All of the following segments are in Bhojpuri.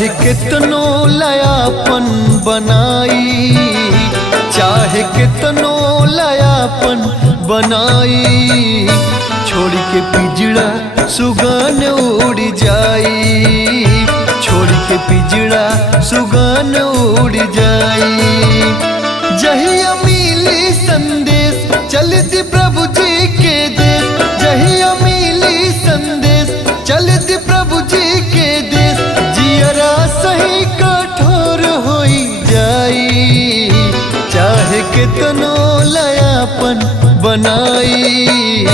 चाहे कितनो लयापन बनाई, चाहे कितनो लयापन बनाई, छोड़ के पिजड़ा सुगन उड़ जाई, छोड़ के पिजड़ा सुगन उड़ जाई। जहिया मिली संदेश चलती प्रभु जी के देश, जहिया मिली संदेश चलती प्रभु जी के देश, जियरा सही कठोर होई जाई, चाहे कितनो लयापन बनाई,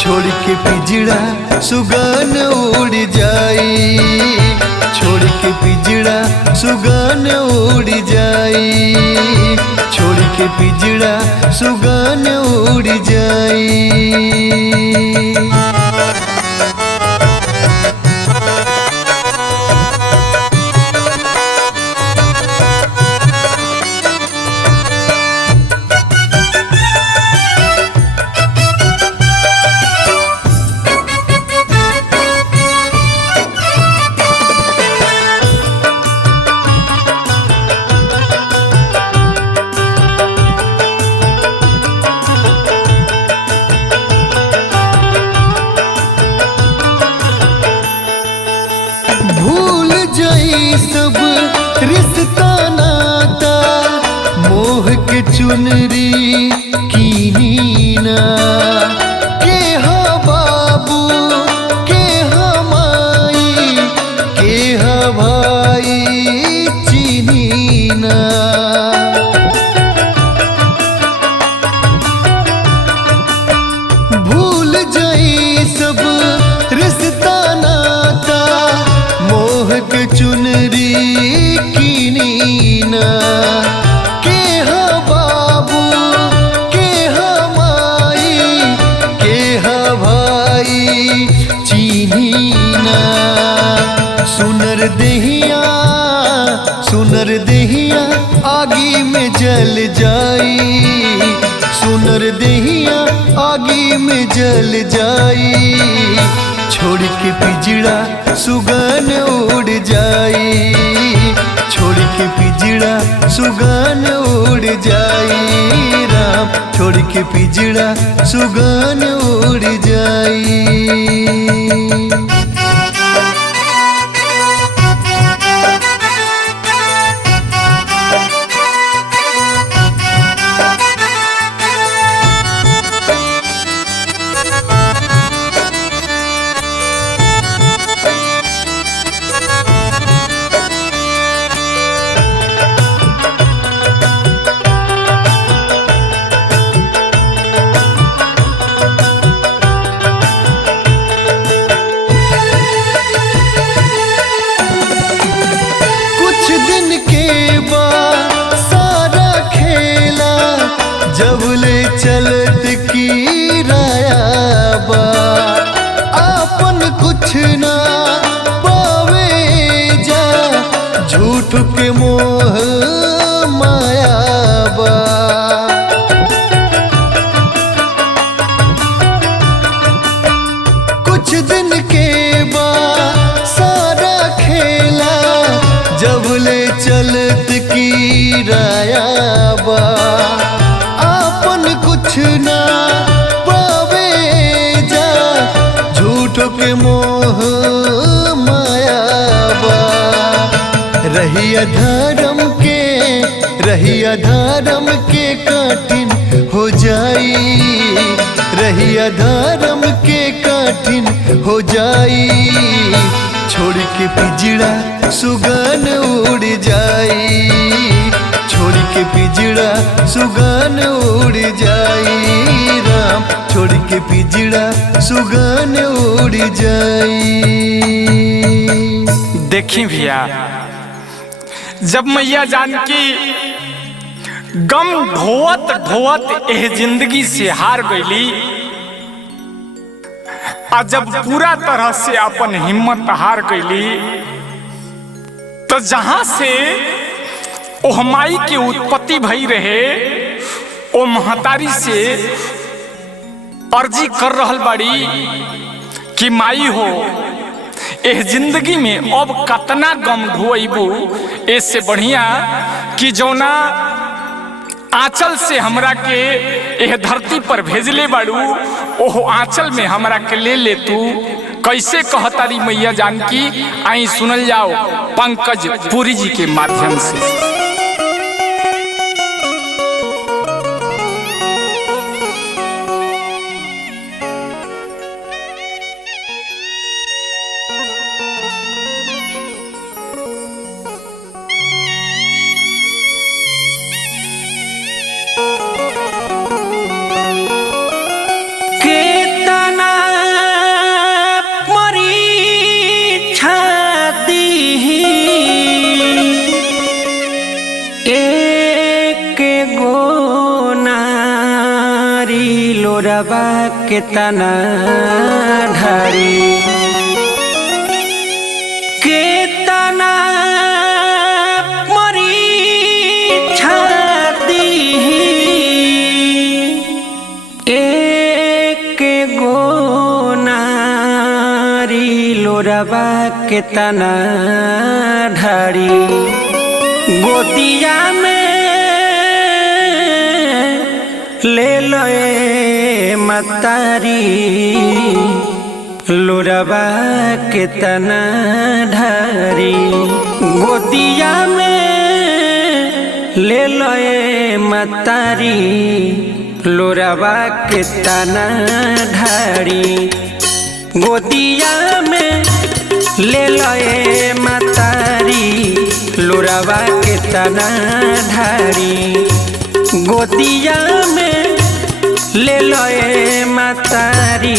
छोड़ के पिजड़ा सुगन उड़ जाई, छोड़ के पिजड़ा सुगन उड़ जाई, छोड़ के पिजड़ा सुगन उड़ जाई। भूल जाई सब रिश्ता नाता, मोह के चुनरी कीनी ना, के हा बाबू के हा माई के हा भाई चीनी ना। भूल जाई सब रिश्ता नाता, मोह के चुनरी कीनी ना, के हा बाबू के हा माई के हा भाई चीनी ना। सुनर देहिया सुनर देहिया आगी में जल जाई, सुनर देहिया आगी में जल जाई, छोड़ के पिजड़ा सुगन उड़ जाई, छोड़ के पिजड़ा सुगन उड़ जाई, राम छोड़ के पिजड़ा सुगन उड़ जाई। दिन के बाद सारा खेला जब ले चलत की रायाबा, आपन कुछ ना पावे जा झूठ के मोह मायाबा। कुछ दिन के बाद सारा खेला जब ले चलत की रायाबा, आपन कुछ ना पावे जा झूठ के मोह मायाबा। रहिया धर्म के कठिन हो जाई, रहिया धर्म के कठिन हो जाई, छोड़ के पिजड़ा सुगन उड़ जाई, छोड़ के पिजड़ा सुगन उड़ जाई, राम छोड़ के पिजड़ा सुगन उड़ जाई। देखी भैया, जब मैया जानकी गम ढोवत ढोवत एह जिंदगी से हार गईली, आ जब पूरा तरह से अपन हिम्मत हार गईली, तो जहां से ओह माई की उत्पत्ति भई रहे, ओ महतारी से अर्जी कर रहल बाड़ी कि माई हो एह जिंदगी में अब कतना गम ढोइबू। इससे बढ़िया कि जौना आंचल से हमरा के एह धरती पर भेजले बाड़ू, ओह आंचल में हमरा के ले तू। कैसे कहतारी मैया जानकी, आई सुनल जाओ पंकज पुरी जी के माध्यम से। लोरबा के तना ढारी के तना मरी छाती एक गो नारी लोरबा के तना ढारी गोदिया में ले लोए मतारी लोरबा के तना ढारी गोदिया में ले लोए मतारी लोरबा के तना ढारी गोदिया में ले लोए मतारी लोरबा के तना ढारी गोदिया में ले लोए मतारी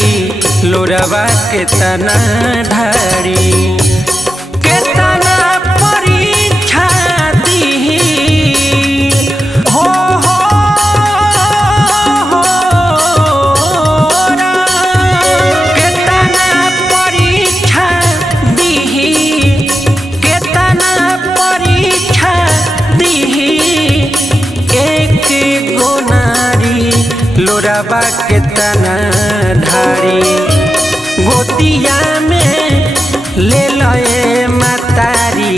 लोरबा के तना ढारी के तना परीक्षा दी हो के तना परीक्षा दी के तना परीक्षा दी लोरबा के तना ढारी गोदिया में ले लोए मतारी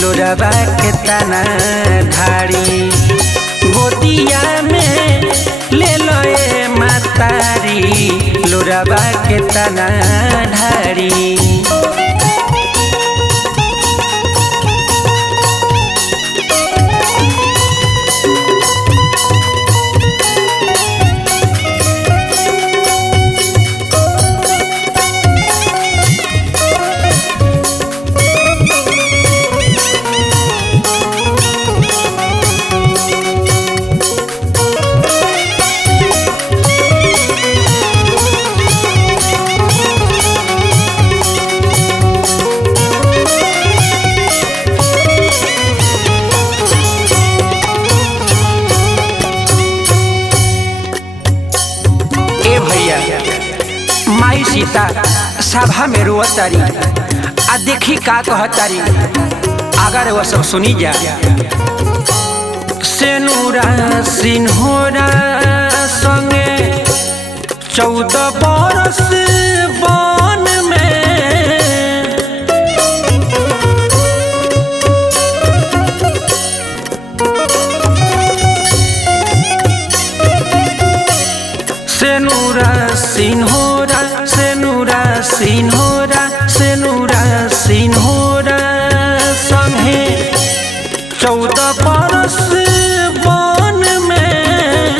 लोरबा के तना ढारी गोदिया में ले लोए मतारी लोरबा के तना ढारी। माई सीता सभा में रोतारी आ देखी का कहतारी, अगर वो सब सुनी जा। सेनुरा सिन्होरा संगे 14 बरस वन में सेनुरा सिन्होरा सेनुरा सिन्होरा सेनुरा सिन्होरा संगे 14 बरस वन में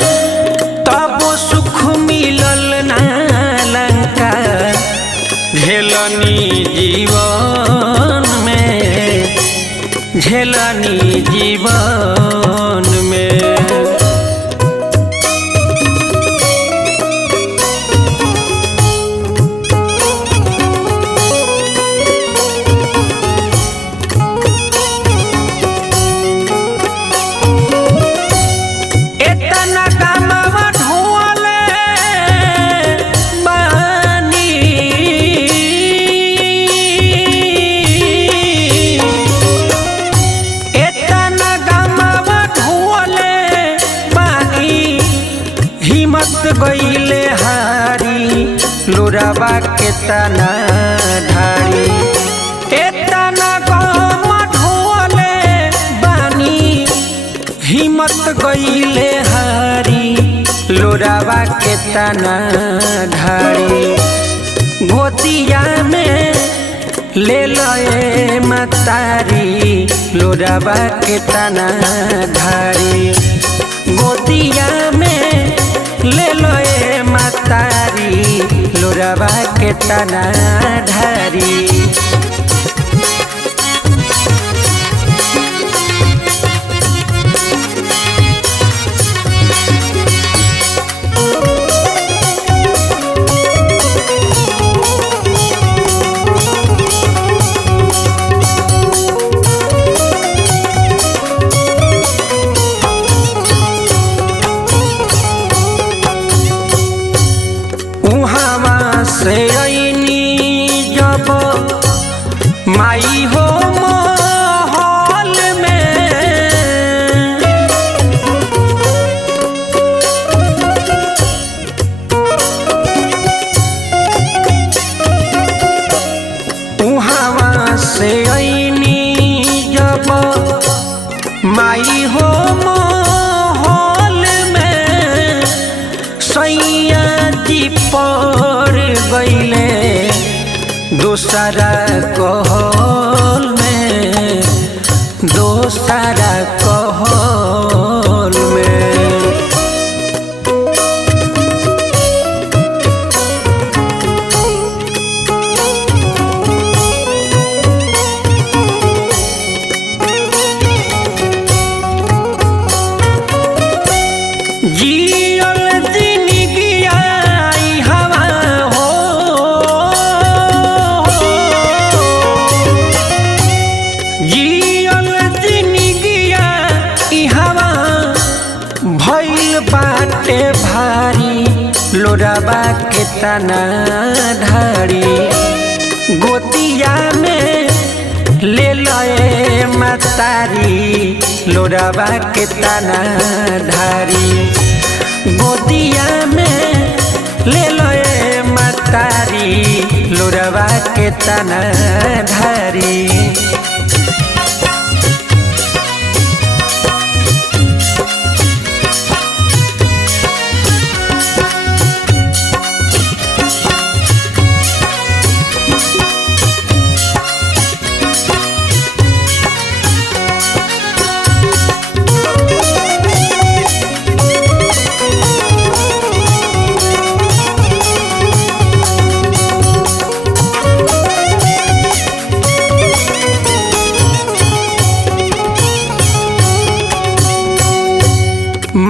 तब सुख मिलल ना लंका झेलनी जीवन में झेलनी जीवन में। गईले हारी लोरबा के तना ढारी लोरावा के तना ढारी गोतिया में ले लए मतारी लोरावा के तना ढारी गोतिया में ले लए मतारी लोरावा के तना ढारी। से आईनी जब माई हो महल में उहाँ से आईनी जब माई हो महल में सैया जी पर गईले दोसरा कहल में दोसरा कहल में। बाटे भारी लोरावा के तना ढारी गोतिया में ले लए मतारी लोरावा के तना ढारी गोतिया में ले लए मतारी लोरावा के तना ढारी।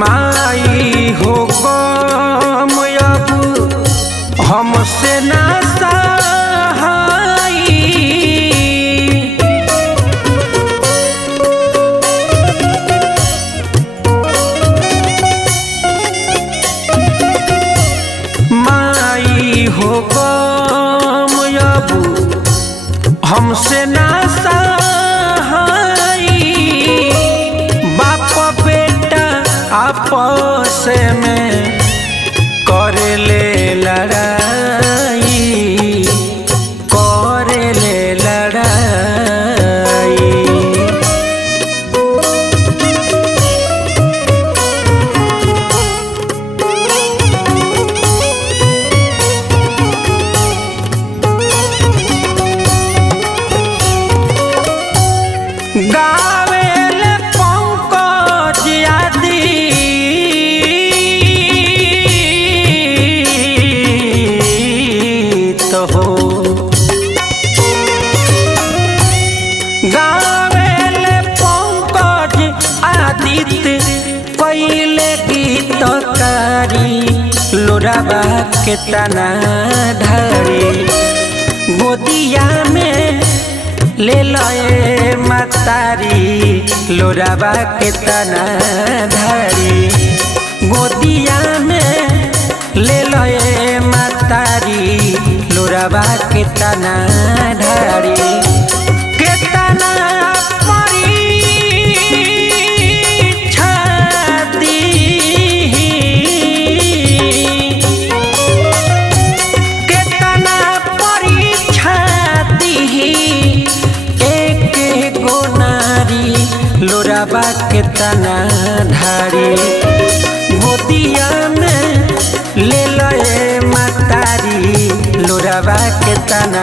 माई हो गम अब हमसे ना सहाई माई हो गम अब हमसे ना आपस में करे ले लड़ाई करे ले लड़ाई। गावेल पंकज आदि हो गावेल पंकज आदित्य पहले गीतकारी लोरावा के तना ढारी गोदिया में ले लए मतारी लोरावा के तना ढारी गोदिया में ले लए मतारी लोरावा के तना ढारी के तना लोरावा के तना ढारी गोदिया में के तना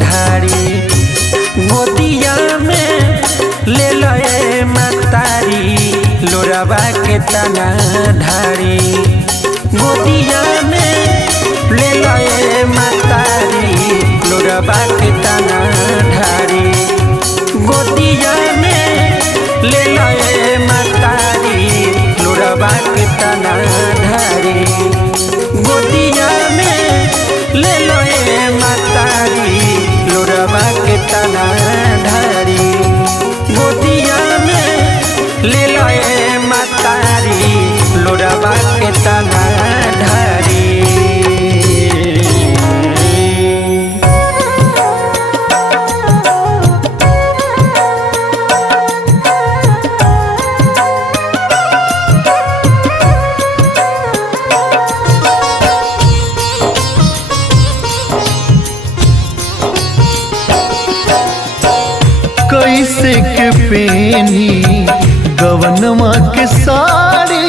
ढारी गोदिया में ले लए मतारी लोरवा के तना ढारी गोदिया में ले लए मतारी लोरवा के तना ढारी गोदिया में ले लए मतारी लोरवा के तना ढारी गोदिया में ले लए मतारी लोरवा के तना ढारी गोदिया में ले लए मतारी लोरवा के तना ढारी। कैसे के पेनी गवनमा के साड़ी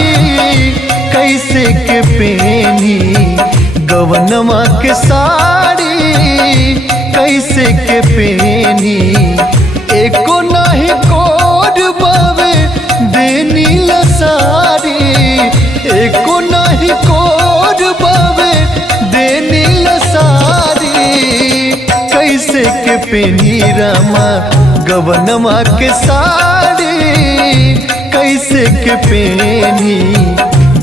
कैसे के पेनी गवनमा के साड़ी कैसे के पेनी एको नाही कोड बावे देनी लसारी एको नाही कोड बावे देनी लसारी कैसे के पेनी रामा गवनमा के साड़ी कैसे के पेनी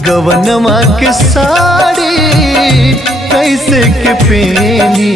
गवनमा के साड़ी कैसे के पेनी।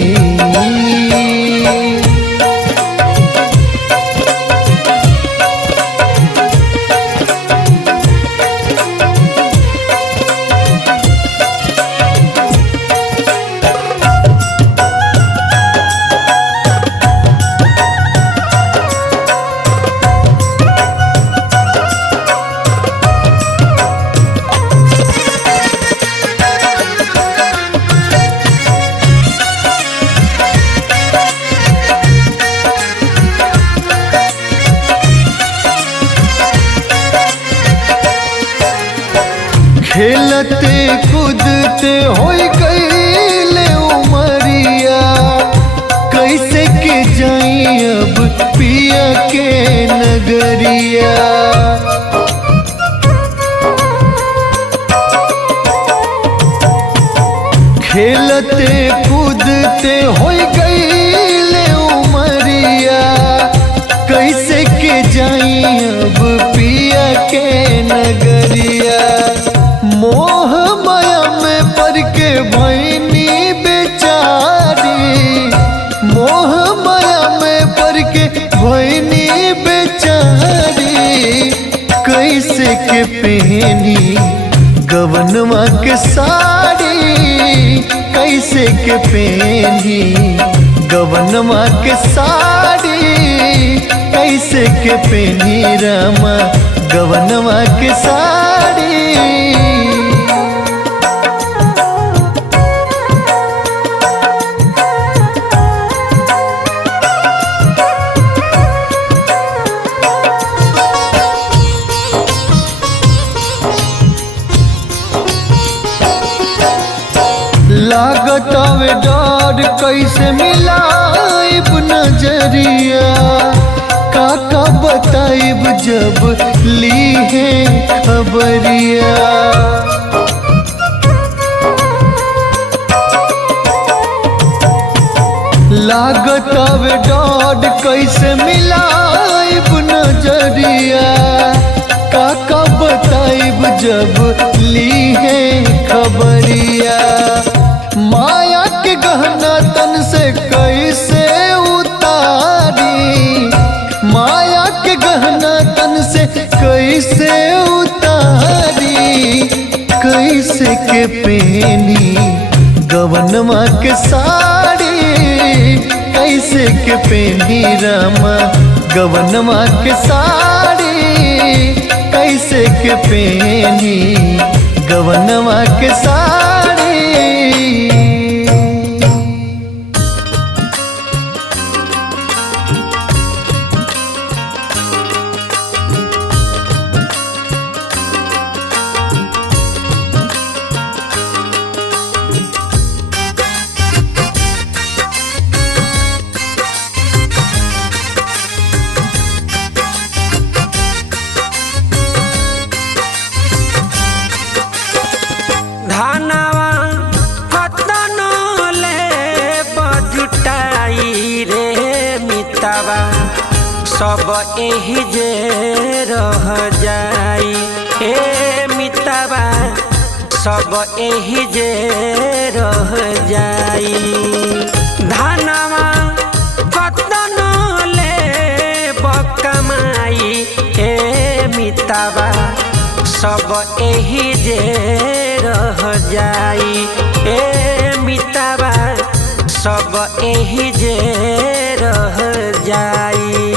खेलते कूदते होई गईले उमरिया कैसे के जाई अब पिया के नगरिया खेलते कूदते होई गईले उमरिया कैसे के जाई अब पिया के नगरिया मोह माया में पड़ के भैनी बेचारी मोह माया में पड़ के भैनी बेचारी कैसे के पहनी गवनमा के साड़ी कैसे के पहनी गवनमा के साड़ी कैसे के पहनी रामा गवनमा के साड़ी। लागत आवे डर कैसे मिलाइब नजरिया काका बताइब जब ली है खबरिया लागत आवे डर कैसे मिलाइब नजरिया काका बताइब जब ली है खबरिया माया के गहना तन से कैसे उतारी माया के गहना तन से कैसे उतारी कैसे के पहनी गवनमा के साड़ी कैसे के पहनी रामा गवनमा के साड़ी कैसे के पहनी गवनमा के साड़ी। जाई रे मितावा सब एही जे रह जाई ए मितावा सब एही जे रह जाई धनवा कतन ले बकमाई ए मितावा सब एही जे रह जाई ए मितावा सब एही जे रह जाई।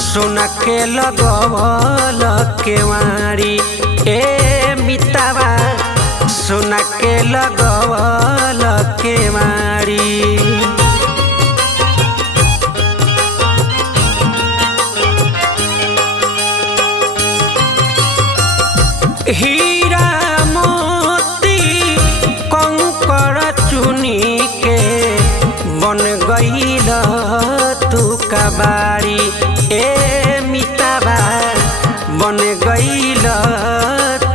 सोना के लगवल केवाड़ी ए मितावा सोना के लगवल केवाड़ी हीरा मोती कंकर चुनी के बन गईल तू कबाड़ी ए मितावा बन गईल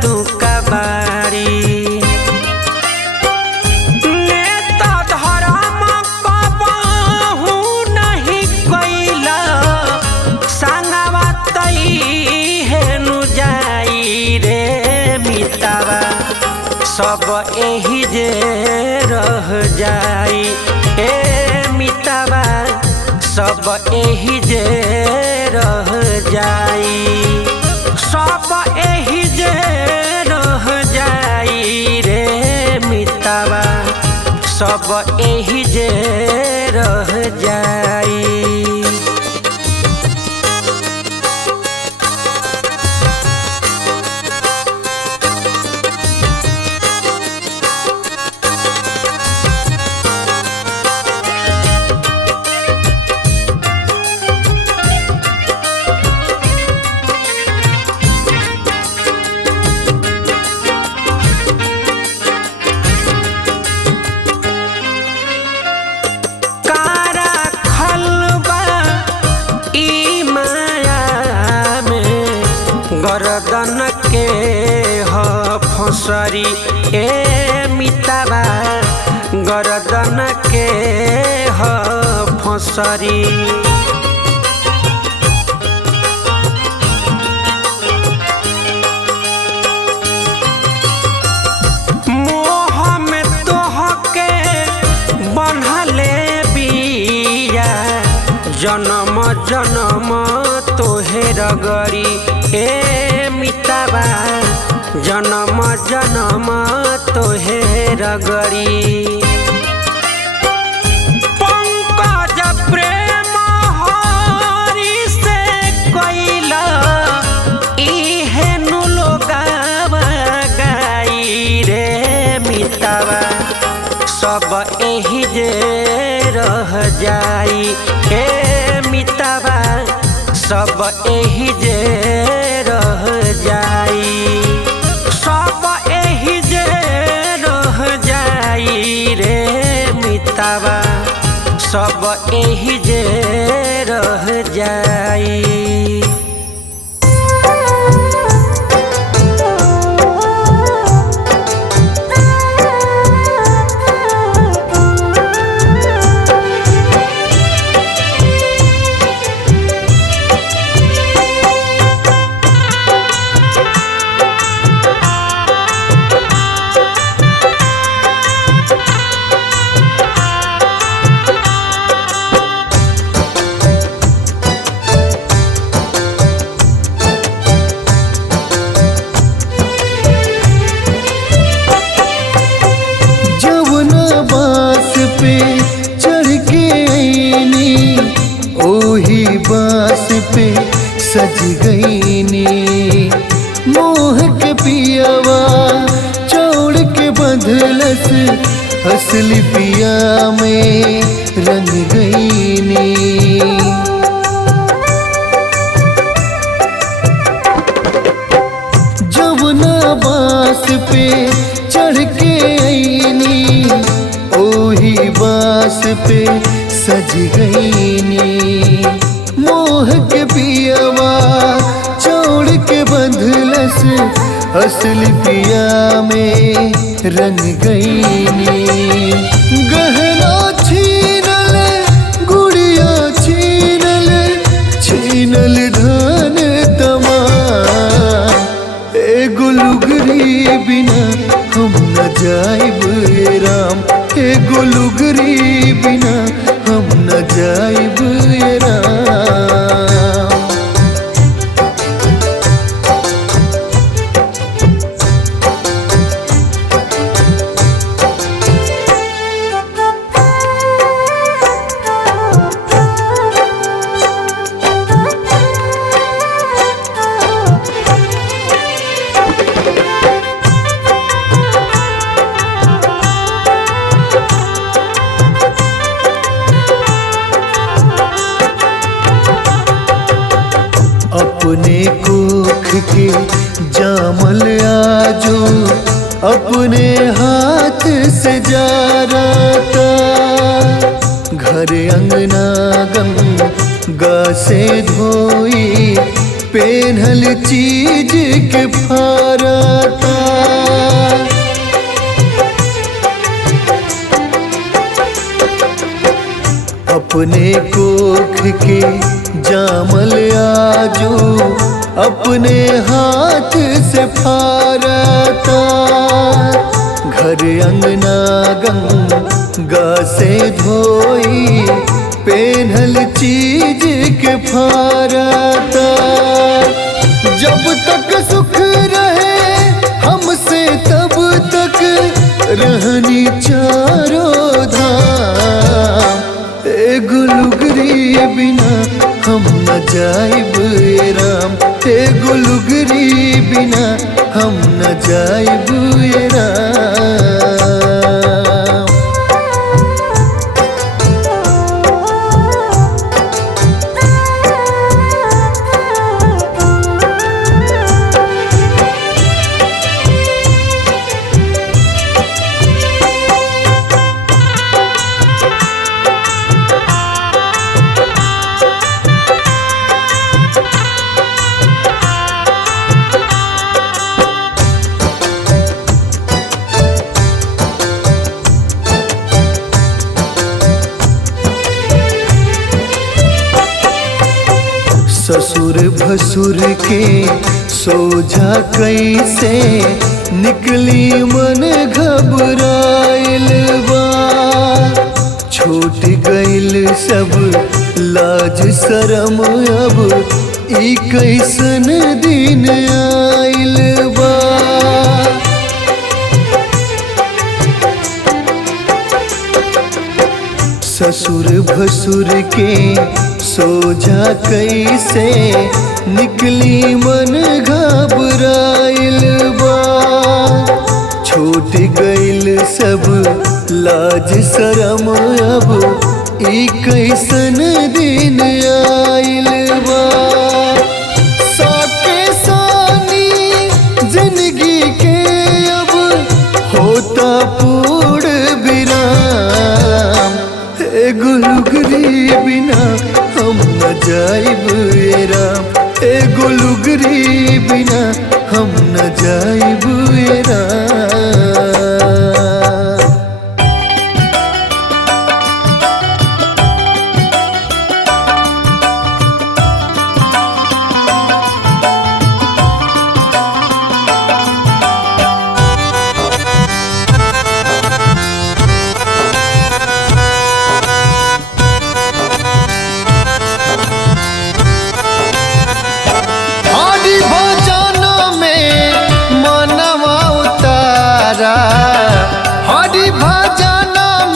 तू कबाड़ी नेता धर्म कबहू नहीं कैल संगवा तई हेनु जाई रे मितावा सब एही जे रह जाई ए मितावा सब एही जे रह जाई सब एही जे रह जाई रे मितावा सब एही जे रह जाई। गर्दन के ह फसरी ए मितावा गर्दन के ह फसरी मोह में तोह के बन्हले बिया जन्म जन्म तोहे रगड़ी ए मितावा जन्म जन्म तोहे रगड़ी पंकज प्रेम हरि से कैला इहेनु लोगावा गाई रे मितावा सब एही जे रह जाई ए मितावा सब एही जे रह जाई सब एही जे रह जाई रे मितावा सब एही जे रह जाई। पे सज गईनी मोह के पियवा छोड़ के बंधलस असली पिया में रंग गईनी। जमुना बांस पे चढ़ के आईनी, ओही बांस पे सज गईनी। मोह के पियावा छोड़ के बंधलस, असली पिया में रंग गईनी। गहना छीनल गुड़िया छीनल, छीनल धन तमाम। एगो लुगरी बिना हम न जाइब राम, एगो लुगरी बिना हम न जाइब राम। अपने कोख के जामल आजो अपने हाथ से जा रहा, घर अंगना गंगा से धोई पेन्हल चीज के फारता। अपने कोख के जामल आजो अपने हाथ से फारता, घर अंगना गंगा से धोई पेन्हल चीज के फारता। जब तक सुख रहे हमसे तब तक रहनी चारों धाम। एगो लुगरी बिना हम न जाइब राम, एगो लुगरी बिना हम न जाइब राम। ससुर भसुर के सोझा कैसे निकली मन घबराइल बा। छूट गइल सब लाज शरम, अब ई कैसन दिन आइल बा। ससुर भसुर के सोझा कैसे निकली मन घबराइल बा। छूट गइल सब लाज शरम, अब ई कैसन दिन आइल बा। साके सानी जिंदगी के अब होता पूर्ण विराम। एगो लुगरी बिना हम न जाइब राम, एगो लुगरी बिना हम न जाइब राम। हरि भजन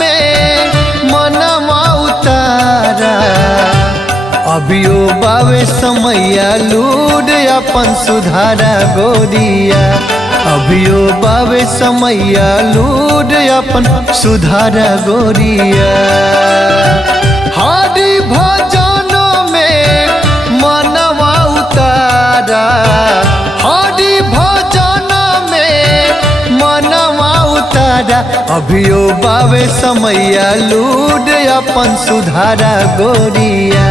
में मनवा उतारा, अभियो बावे समैया लूड अपन सुधारा गोरिया, अभियो बावे समैया लूट अपन सुधारा गोरिया। हरि भजनों में मनवा उतारा, हरि भजनों में मनवा उतारा। अभियो बावे समैया लूट अपन सुधारा गोरिया।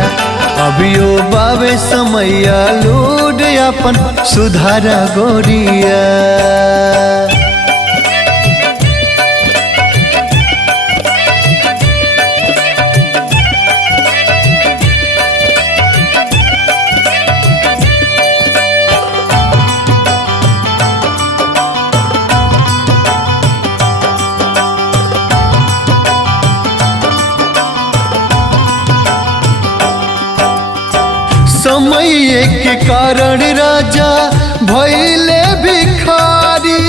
अभियो बावे समैया लूट अपन सुधारा गोरिया। समय के कारण राजा भइले भिखारी,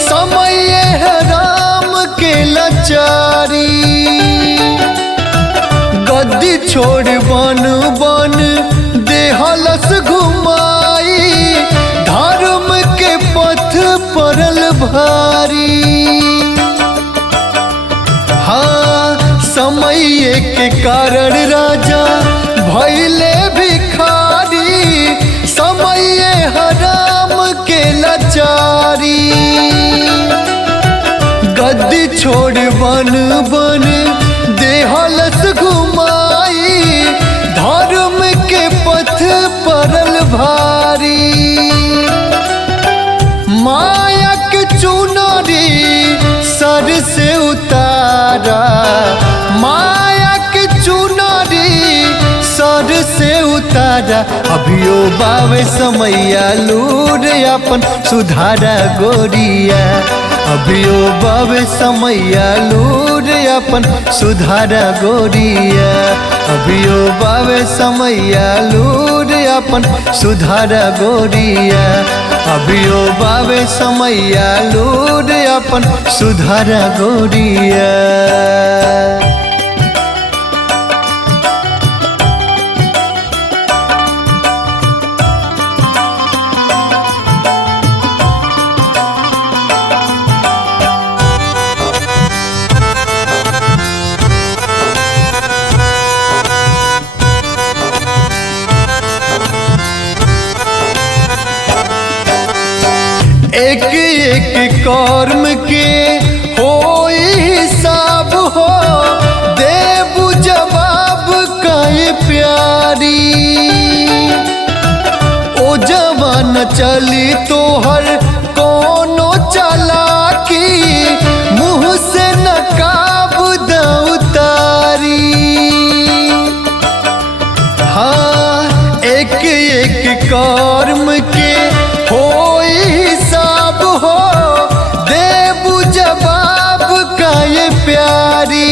समय है राम के लाचारी। गद्दी छोड़ बन बन देहलस घुमाई, धर्म के पथ परल भारी। हाँ, समय के कारण राजा भइले भिखारी, समय हराम के लाचारी। गद्दी छोड़ बन बन देहलस घुमाई, धर्म के पथ परल भारी। माया के चुनरी सर से उतारा, माया के चुनरी सर से उतारा। अभियो बावे समैया लूट अपन सुधारा गोरिया। अभियो बावे समैया लूट अपन सुधारा गोरिया। अभियो बावे समैया लूट अपन सुधारा गोरिया। अभियो बावे समैया लूट अपन सुधारा गोरिया। एक एक कर्म के होई हिसाब हो, देबू जवाब काहे प्यारी। ओ जवान चली तोहर कोनो चालाकी, मुँह से नकाब द उतारी। हाँ, एक एक कर्म के होई हिसाब हो, देबू जवाब काहे प्यारी।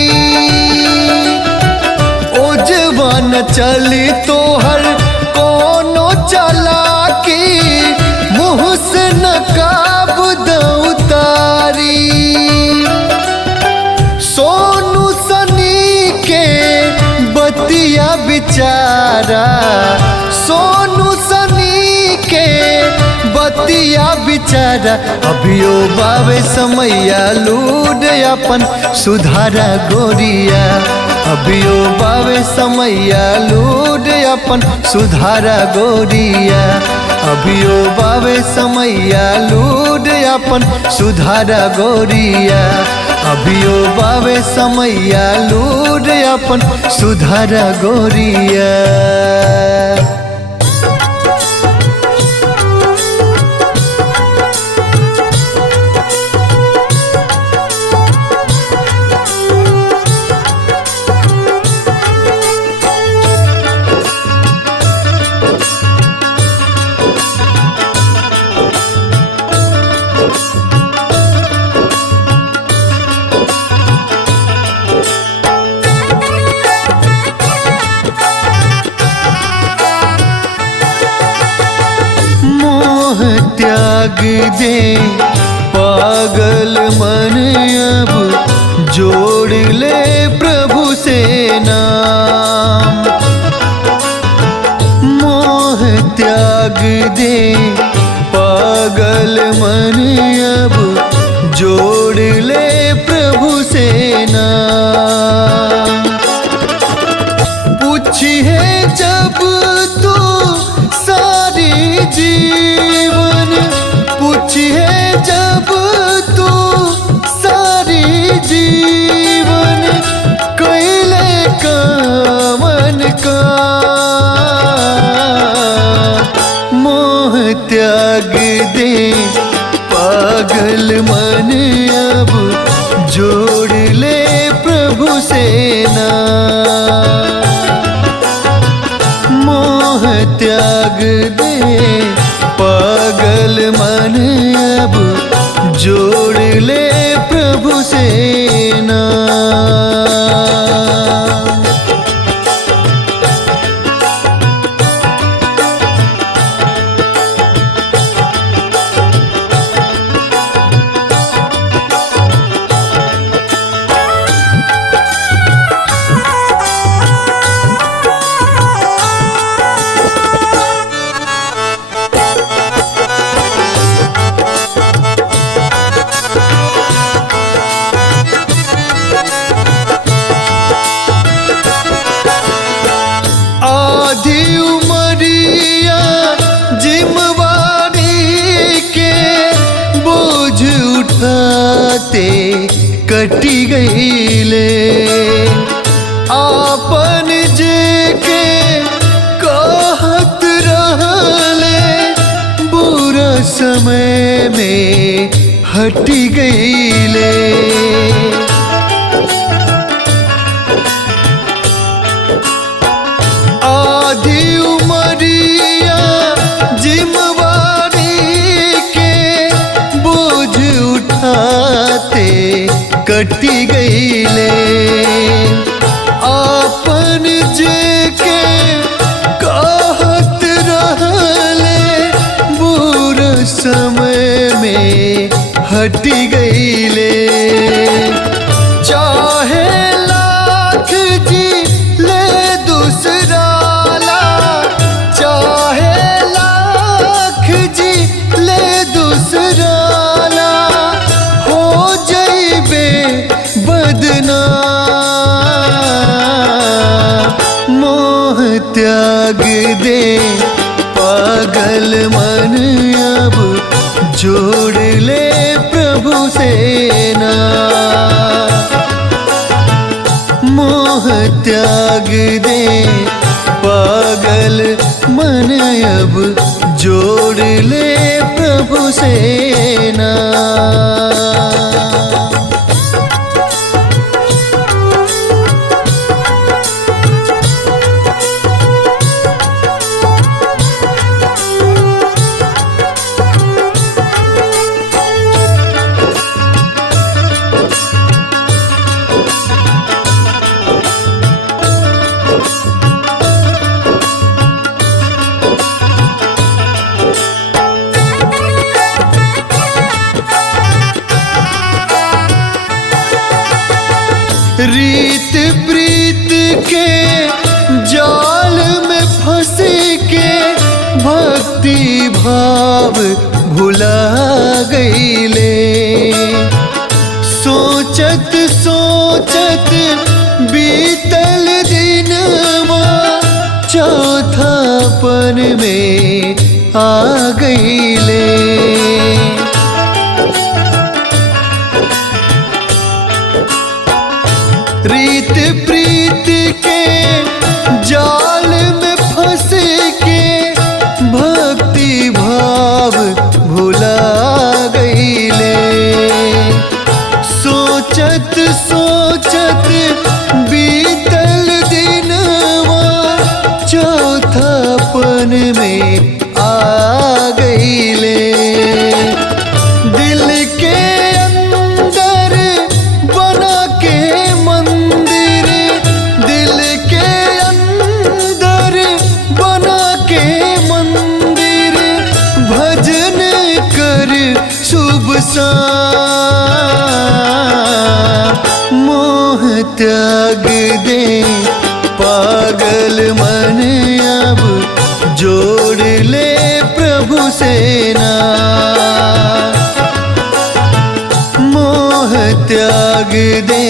ओ जवान चली तोहर कोनो चालाकी, मुँह से नकाब द उतारी। सोनू सनी के बतिया बिचारा, सोनू सनी के बतिया बिचारा। अभियो बावे समैया लूट अपन सुधारा गोरिया। अभियो बावे समैया लूट अपन सुधारा गोरिया। अभियो बावे समैया लूट अपन सुधारा गोरिया। अभियो बावे समैया लूट अपन सुधारा गोरिया। त्याग दे पागल मन, अब जोड़ ले प्रभु से नाम। मोह त्याग दे पागल मन, जीवन कैले कामन का मोह त्याग दे पागल मन अब जोड़ ले प्रभु से ना मोह त्याग दे पागल मन अब जोड़ ले प्रभु से ना आधी उमरिया जिम्मेवारी के बोझ उठाते कटी गईले आपन जे के कहत रहले बुरा समय में हटी गईले आधी उमरिया जिम्मेवारी के बोझ उठाते कटी गईले आपन जे के कहत रहले बुरा समय में हटी गईले चाहे लाख जी ले दूसरा ला चाहे लाख जी ले दूसरा ला हो जइबे बदना मोह त्याग दे पागल मन अब जोड़ ले प्रभु से ना मोह त्याग दे पागल मन अब जोड़ ले प्रभु से ना रीत प्रीत के जाल में फंस के भक्ति भाव भुला गईले सोचत सोचत बीतल दिनवा चौथापन में आ गईले रीत प्रीत के जाल में फंस के भक्ति भाव भुला गईले सोचत सोचत बीतल दिनवा चौथापन में आ गईले दिल के अंदर बना के मंदिर दिल के अंदर बना के मंदिर भजन कर शुभ शाम मोह त्याग दे पागल मन अब जोड़ ले प्रभु से ना मोह त्याग दे